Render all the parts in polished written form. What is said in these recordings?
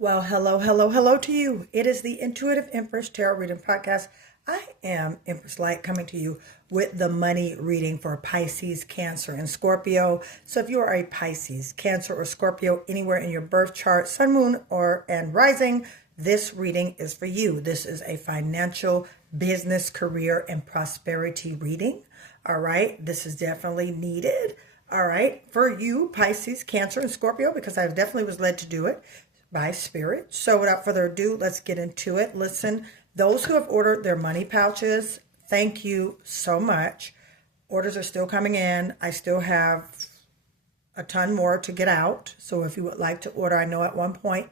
Well, hello to you. It is the Intuitive Empress Tarot Reading Podcast. I am Empress Light coming to you with the money reading for Pisces, Cancer, and Scorpio. So if you are a Pisces, Cancer, or Scorpio anywhere in your birth chart, sun, moon, and rising, this reading is for you. This is a financial, business, career, and prosperity reading. All right. This is definitely needed. All right. For you, Pisces, Cancer, and Scorpio, because I definitely was led to do it by spirit. So without further ado, let's get into it. Listen, those who have ordered their money pouches, thank you so much. Orders are still coming in. I still have a ton more to get out. So if you would like to order, I know at one point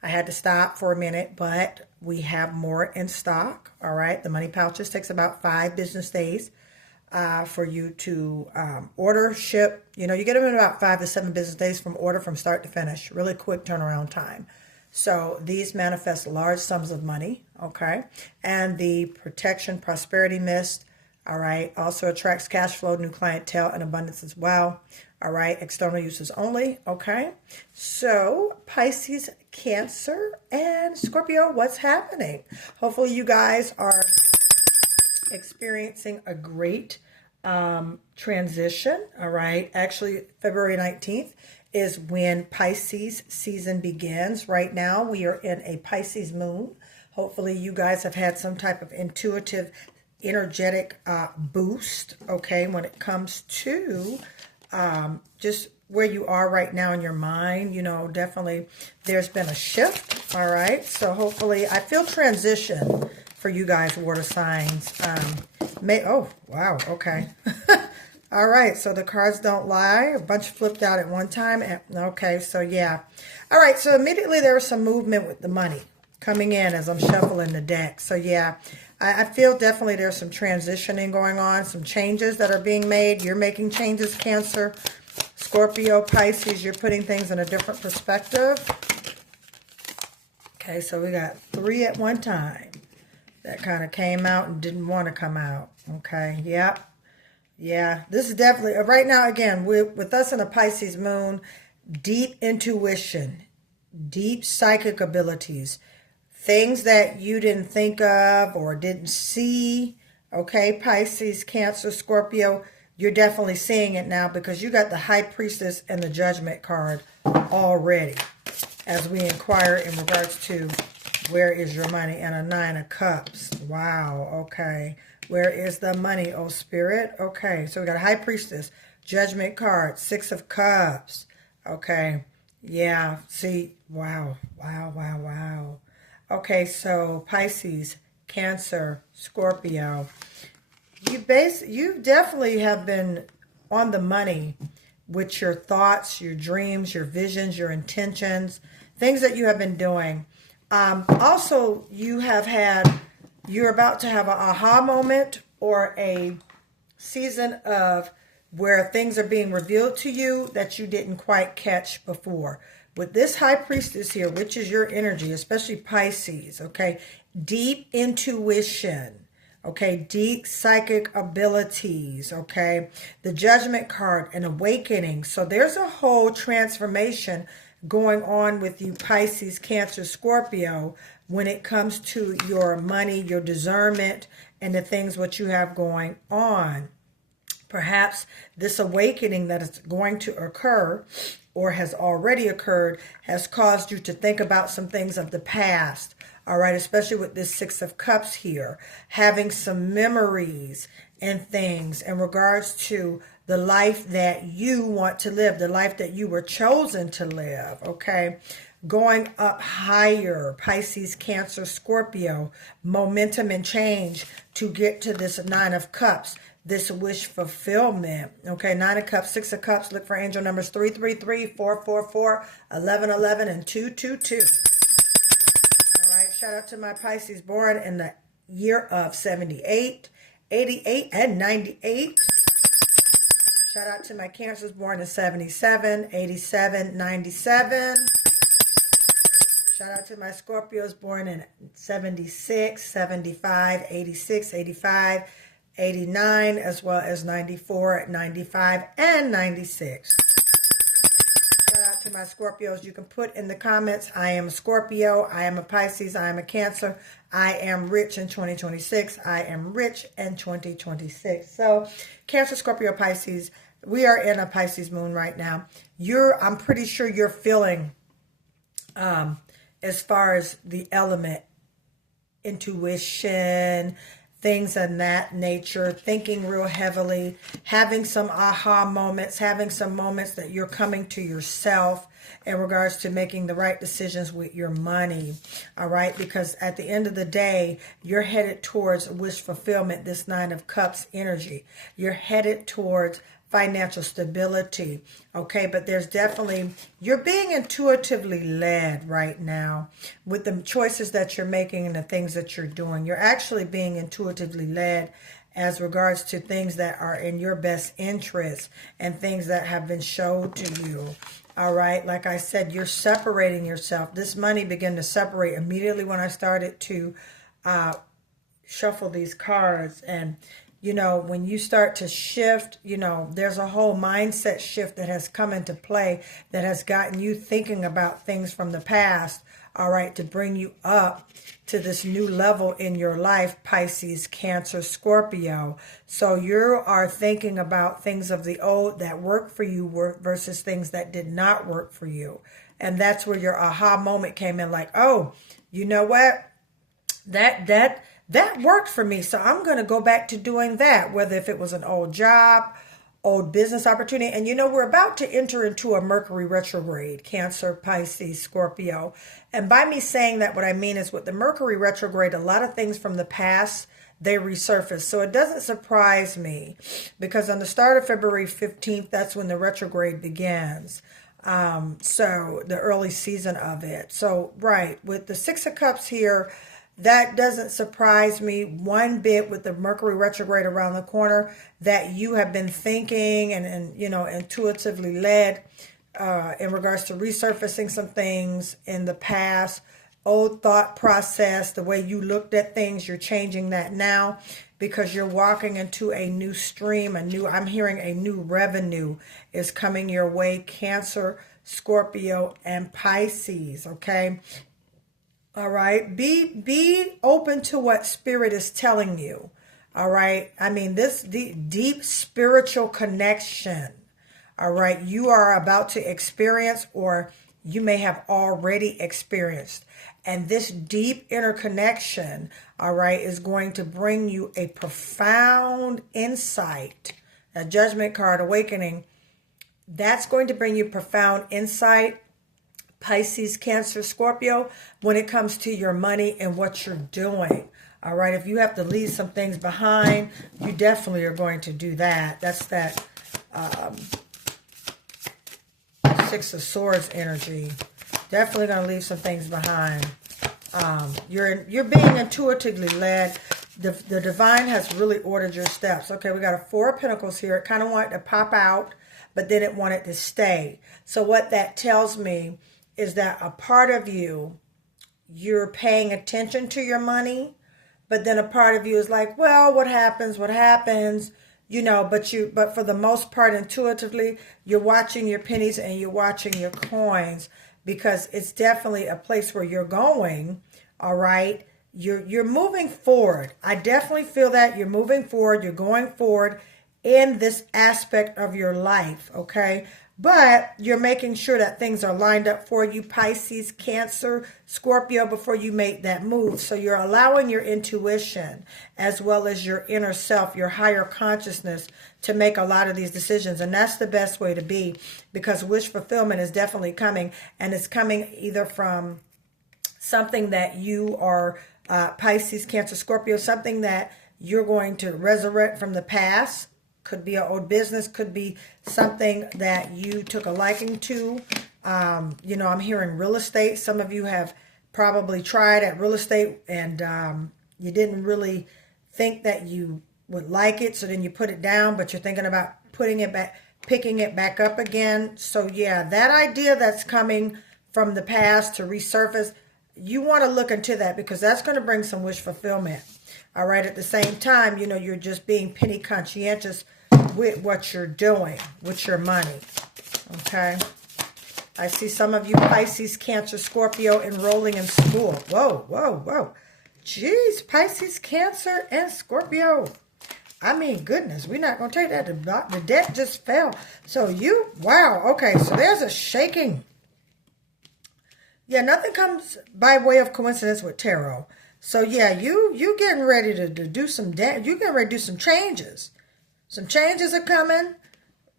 I had to stop for a minute, but we have more in stock. All right. The money pouches takes about 5 business days for you to order, ship. You know, you get them in about 5 to 7 business days from order from start to finish. Really quick turnaround time. So these manifest large sums of money, okay? And the Protection Prosperity Mist, all right, also attracts cash flow, new clientele, and abundance as well. All right, external uses only, okay? So Pisces, Cancer, and Scorpio, what's happening? Hopefully you guys are experiencing a great transition. All right. Actually, February 19th is when Pisces season begins. Right now, we are in a Pisces moon. Hopefully, you guys have had some type of intuitive, energetic boost. Okay. When it comes to just where you are right now in your mind, you know, definitely there's been a shift. All right. So hopefully I feel transition for you guys, water signs. Oh, wow. Okay. All right. So the cards don't lie. A bunch flipped out at one time. Okay. So yeah. All right. So immediately there was some movement with the money coming in as I'm shuffling the deck. So yeah, I feel definitely there's some transitioning going on, some changes that are being made. You're making changes, Cancer, Scorpio, Pisces. You're putting things in a different perspective. Okay. So we got 3 at one time. That kind of came out and didn't want to come out. Okay. Yep. Yeah. This is definitely, right now, again, with us in a Pisces moon, deep intuition, deep psychic abilities, things that you didn't think of or didn't see. Okay. Pisces, Cancer, Scorpio, you're definitely seeing it now because you got the High Priestess and the Judgment card already as we inquire in regards to where is your money, and a 9 of Cups. Wow. Okay. Where is the money, oh Spirit? Okay. So we got a High Priestess, Judgment card, 6 of Cups. Okay. Yeah. See. Wow. Wow. Okay. So Pisces, Cancer, Scorpio. You definitely have been on the money with your thoughts, your dreams, your visions, your intentions, things that you have been doing. Also, you're about to have an aha moment or a season of where things are being revealed to you that you didn't quite catch before. With this High Priestess here, which is your energy, especially Pisces, okay, deep intuition, okay, deep psychic abilities, okay, the Judgment card, an awakening. So there's a whole transformation going on with you, Pisces, Cancer, Scorpio, when it comes to your money, your discernment, and the things what you have going on. Perhaps this awakening that is going to occur or has already occurred has caused you to think about some things of the past. All right, especially with this 6 of Cups here, having some memories and things in regards to the life that you want to live, the life that you were chosen to live, okay? Going up higher, Pisces, Cancer, Scorpio, momentum and change to get to this 9 of Cups, this wish fulfillment, okay? 9 of Cups, 6 of Cups, look for angel numbers 333, 444, 1111, and 222. All right, shout out to my Pisces born in the year of 78, 88, and 98. Shout out to my Cancers born in 77, 87, 97. Shout out to my Scorpios born in 76, 75, 86, 85, 89, as well as 94, 95, and 96. Shout out to to my Scorpios, you can put in the comments, I am a Scorpio, I am a Pisces, I am a Cancer, I am rich in 2026, I am rich in 2026. So Cancer, Scorpio, Pisces, we are in a Pisces moon right now. I'm pretty sure you're feeling, as far as the element, intuition, things of that nature, thinking real heavily, having some aha moments, having some moments that you're coming to yourself in regards to making the right decisions with your money. All right, because at the end of the day, you're headed towards wish fulfillment, this Nine of Cups energy. You're headed towards financial stability. Okay, but there's definitely, you're being intuitively led right now with the choices that you're making and the things that you're doing. You're actually being intuitively led as regards to things that are in your best interest and things that have been showed to you. All right, like I said, you're separating yourself. This money began to separate immediately when I started to shuffle these cards. And you know, when you start to shift, you know, there's a whole mindset shift that has come into play that has gotten you thinking about things from the past, all right, to bring you up to this new level in your life, Pisces, Cancer, Scorpio. So you are thinking about things of the old that worked for you versus things that did not work for you. And that's where your aha moment came in, like, oh, you know what? That worked for me, so I'm going to go back to doing that, whether if it was an old job, old business opportunity. And you know, we're about to enter into a Mercury retrograde, Cancer, Pisces, Scorpio. And by me saying that, what I mean is with the Mercury retrograde, a lot of things from the past, they resurface. So it doesn't surprise me, because on the start of February 15th, that's when the retrograde begins. So the early season of it. So, right, with the Six of Cups here, that doesn't surprise me one bit with the Mercury retrograde around the corner, that you have been thinking and you know, intuitively led in regards to resurfacing some things in the past, old thought process, the way you looked at things, you're changing that now because you're walking into a new stream, I'm hearing a new revenue is coming your way, Cancer, Scorpio, and Pisces, okay? All right, be open to what Spirit is telling you. All right, I mean, this deep spiritual connection. All right, you are about to experience, or you may have already experienced. And this deep interconnection, all right, is going to bring you a profound insight. A Judgment card, awakening. That's going to bring you profound insight, Pisces, Cancer, Scorpio, when it comes to your money and what you're doing. All right, if you have to leave some things behind, you definitely are going to do that. That's that Six of Swords energy. Definitely going to leave some things behind. You're being intuitively led. The divine has really ordered your steps. Okay, we got a Four of Pentacles here. It kind of wanted to pop out, but then it wanted to stay. So what that tells me is that a part of you, you're paying attention to your money, but then a part of you is like, well, what happens, you know, but for the most part, intuitively, you're watching your pennies and you're watching your coins, because it's definitely a place where you're going. All right, you're moving forward. I definitely feel that you're moving forward, you're going forward in this aspect of your life, okay? But you're making sure that things are lined up for you, Pisces, Cancer, Scorpio, before you make that move. So you're allowing your intuition as well as your inner self, your higher consciousness, to make a lot of these decisions. And that's the best way to be, because wish fulfillment is definitely coming. And it's coming either from something that you are, Pisces, Cancer, Scorpio, something that you're going to resurrect from the past. Could be an old business, could be something that you took a liking to. You know, I'm hearing real estate. Some of you have probably tried at real estate and you didn't really think that you would like it. So then you put it down, but you're thinking about putting it back, picking it back up again. So yeah, that idea that's coming from the past to resurface, you want to look into that, because that's going to bring some wish fulfillment. All right. At the same time, you know, you're just being penny conscientious with what you're doing with your money. Okay. I see some of you Pisces, Cancer, Scorpio enrolling in school. Whoa, whoa, whoa. Jeez, Pisces, Cancer, and Scorpio. I mean, goodness, we're not going to take that. The deck just fell. So wow, okay, so there's a shaking. Yeah, nothing comes by way of coincidence with tarot. So yeah, you getting ready to do some, you getting ready to do some changes. Some changes are coming.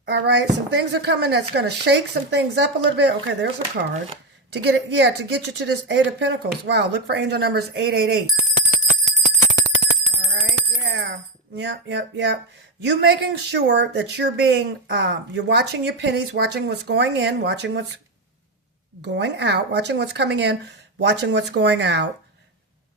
All right, some things are coming that's going to shake some things up a little bit. Okay, there's a card. To get it, yeah, to get you to this 8 of Pentacles. Wow, look for angel numbers 888. All right, yeah. Yep. You making sure that you're being, you're watching your pennies, watching what's going in, watching what's going out, watching what's coming in, watching what's going out,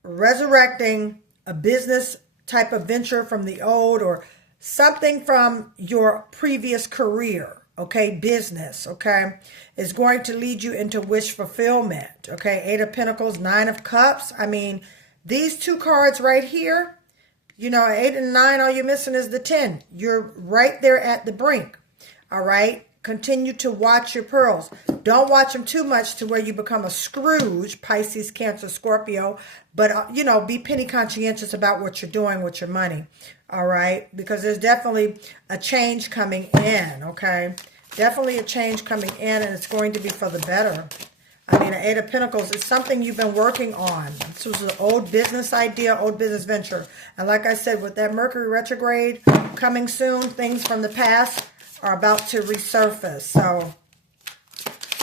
resurrecting a business type of venture from the old or something from your previous career, okay, business, okay, is going to lead you into wish fulfillment, okay, 8 of Pentacles, 9 of Cups. I mean, these two cards right here, you know, 8 and 9, all you're missing is the 10. You're right there at the brink, all right? Continue to watch your pearls. Don't watch them too much to where you become a Scrooge, Pisces, Cancer, Scorpio. But, you know, be penny conscientious about what you're doing with your money. All right? Because there's definitely a change coming in, okay? Definitely a change coming in, and it's going to be for the better. I mean, the 8 of Pentacles is something you've been working on. This was an old business idea, old business venture. And like I said, with that Mercury retrograde coming soon, things from the past are about to resurface. So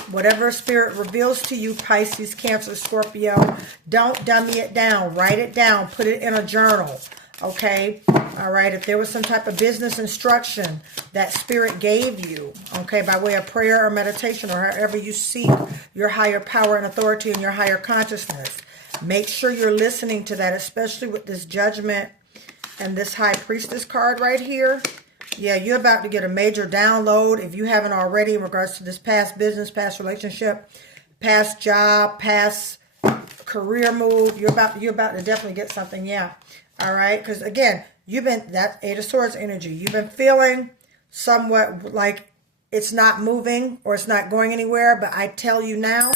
whatever spirit reveals to you, Pisces, Cancer, Scorpio, don't dummy it down. Write it down. Put it in a journal. Okay? All right? If there was some type of business instruction that spirit gave you, okay, by way of prayer or meditation or however you seek your higher power and authority and your higher consciousness, make sure you're listening to that, especially with this Judgment and this High Priestess card right here. Yeah, you're about to get a major download if you haven't already in regards to this past business, past relationship, past job, past career move. You're about to definitely get something, yeah. All right, because again, you've been, that 8 of Swords energy, you've been feeling somewhat like it's not moving or it's not going anywhere, but I tell you now,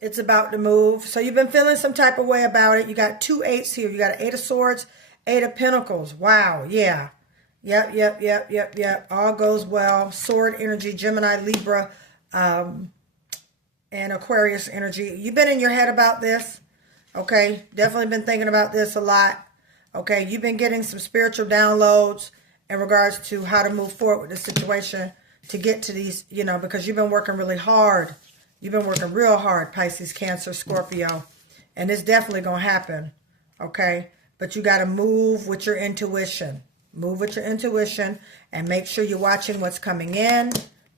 it's about to move. So you've been feeling some type of way about it. You got 2 8s here. You got an 8 of Swords, 8 of Pentacles. Wow, yeah. Yep. All goes well. Sword energy, Gemini, Libra, and Aquarius energy. You've been in your head about this. Okay, definitely been thinking about this a lot. Okay, you've been getting some spiritual downloads in regards to how to move forward with the situation to get to these, you know, because you've been working really hard. You've been working real hard, Pisces, Cancer, Scorpio. And it's definitely going to happen. Okay, but you got to move with your intuition. Move with your intuition and make sure you're watching what's coming in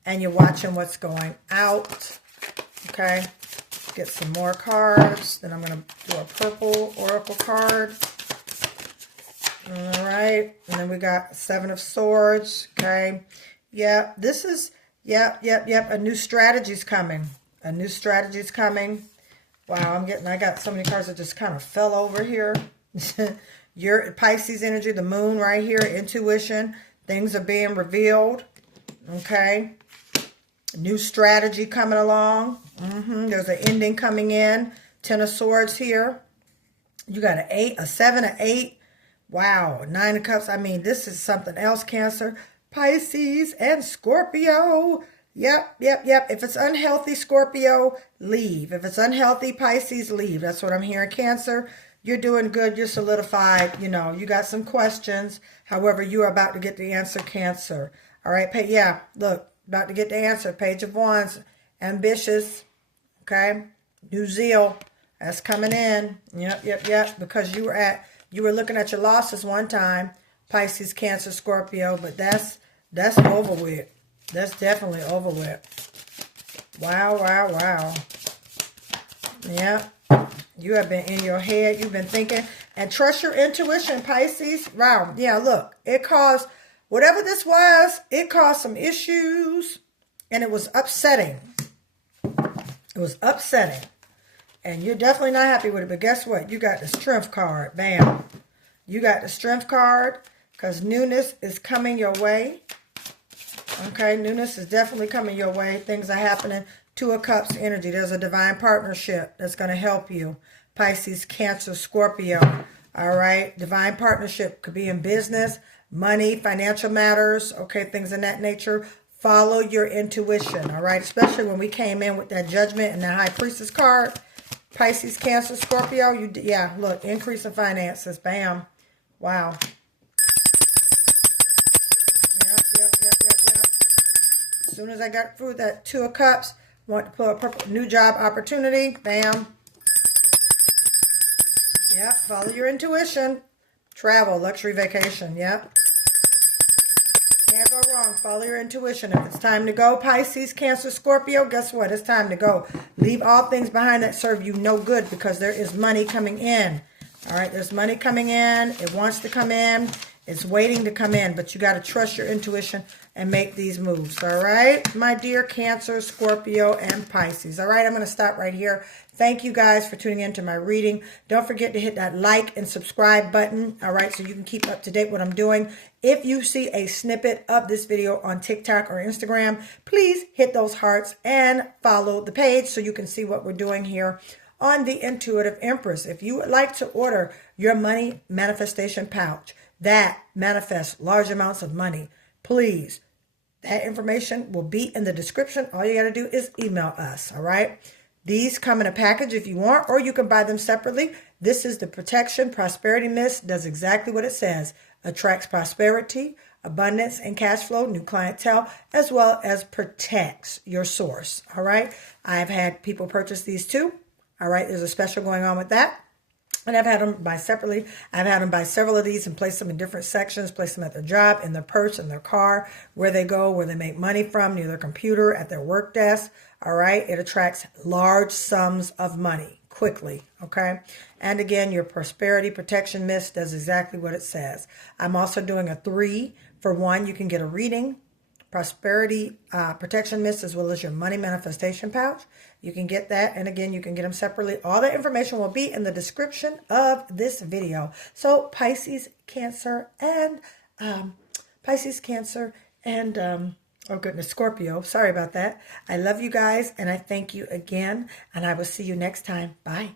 and you're watching what's going out. Okay. Get some more cards. Then I'm going to do a purple oracle card. All right. And then we got 7 of Swords. Okay. Yeah. This is, yep. A new strategy's coming. A new strategy's coming. Wow. I got so many cards that just kind of fell over here. Your Pisces energy, the moon right here, intuition. Things are being revealed. Okay. New strategy coming along. There's an ending coming in. 10 of Swords here. You got an 8, a 7, an 8. Wow. 9 of Cups. I mean, this is something else, Cancer, Pisces, and Scorpio. Yep. If it's unhealthy, Scorpio, leave. If it's unhealthy, Pisces, leave. That's what I'm hearing, Cancer. You're doing good. You're solidified. You know, you got some questions. However, you are about to get the answer, Cancer. All right. Yeah, look. About to get the answer. Page of Wands. Ambitious. Okay. New zeal. That's coming in. Yep. Because you were looking at your losses one time. Pisces, Cancer, Scorpio. But that's over with. That's definitely over with. Wow. Yeah. You have been in your head. You've been thinking. And trust your intuition, Pisces. Wow. Yeah, look. It caused... Whatever this was, it caused some issues, and it was upsetting. It was upsetting. And you're definitely not happy with it, but guess what? You got the Strength card. Bam. You got the Strength card, because newness is coming your way. Okay, newness is definitely coming your way. Things are happening. Two of Cups energy. There's a divine partnership that's going to help you. Pisces, Cancer, Scorpio. All right, divine partnership could be in business, money, financial matters, okay, things in that nature. Follow your intuition, all right, especially when we came in with that Judgment and the High Priestess card. Pisces, Cancer, Scorpio, yeah, look, increase in finances, bam, wow. Yep. As soon as I got through that Two of Cups, want to pull a new job opportunity, bam. Yep, follow your intuition. Travel, luxury vacation, yep. Can't go wrong. Follow your intuition. If it's time to go, Pisces, Cancer, Scorpio, guess what? It's time to go. Leave all things behind that serve you no good because there is money coming in. All right, there's money coming in. It wants to come in. It's waiting to come in, but you got to trust your intuition and make these moves. All right, my dear Cancer, Scorpio, and Pisces. All right, I'm going to stop right here. Thank you guys for tuning in to my reading. Don't forget to hit that like and subscribe button, all right, so you can keep up to date what I'm doing. If you see a snippet of this video on TikTok or Instagram, please hit those hearts and follow the page so you can see what we're doing here on the Intuitive Empress. If you would like to order your money manifestation pouch that manifests large amounts of money, please, that information will be in the description. All you got to do is email us, all right? These come in a package if you want, or you can buy them separately. This is the Protection Prosperity Mist. Does exactly what it says. Attracts prosperity, abundance, and cash flow, new clientele, as well as protects your source, all right? I've had people purchase these too, all right? There's a special going on with that. And I've had them buy separately. I've had them buy several of these and place them in different sections, place them at their job, in their purse, in their car, where they go, where they make money from, near their computer, at their work desk. All right. It attracts large sums of money quickly. Okay. And again, your Prosperity Protection Mist does exactly what it says. I'm also doing a 3-for-1. You can get a reading, Prosperity Protection Mist, as well as your money manifestation pouch. You can get that, and again, you can get them separately. All the information will be in the description of this video. So Pisces, Cancer, and oh goodness, Scorpio. Sorry about that. I love you guys, and I thank you again, and I will see you next time. Bye.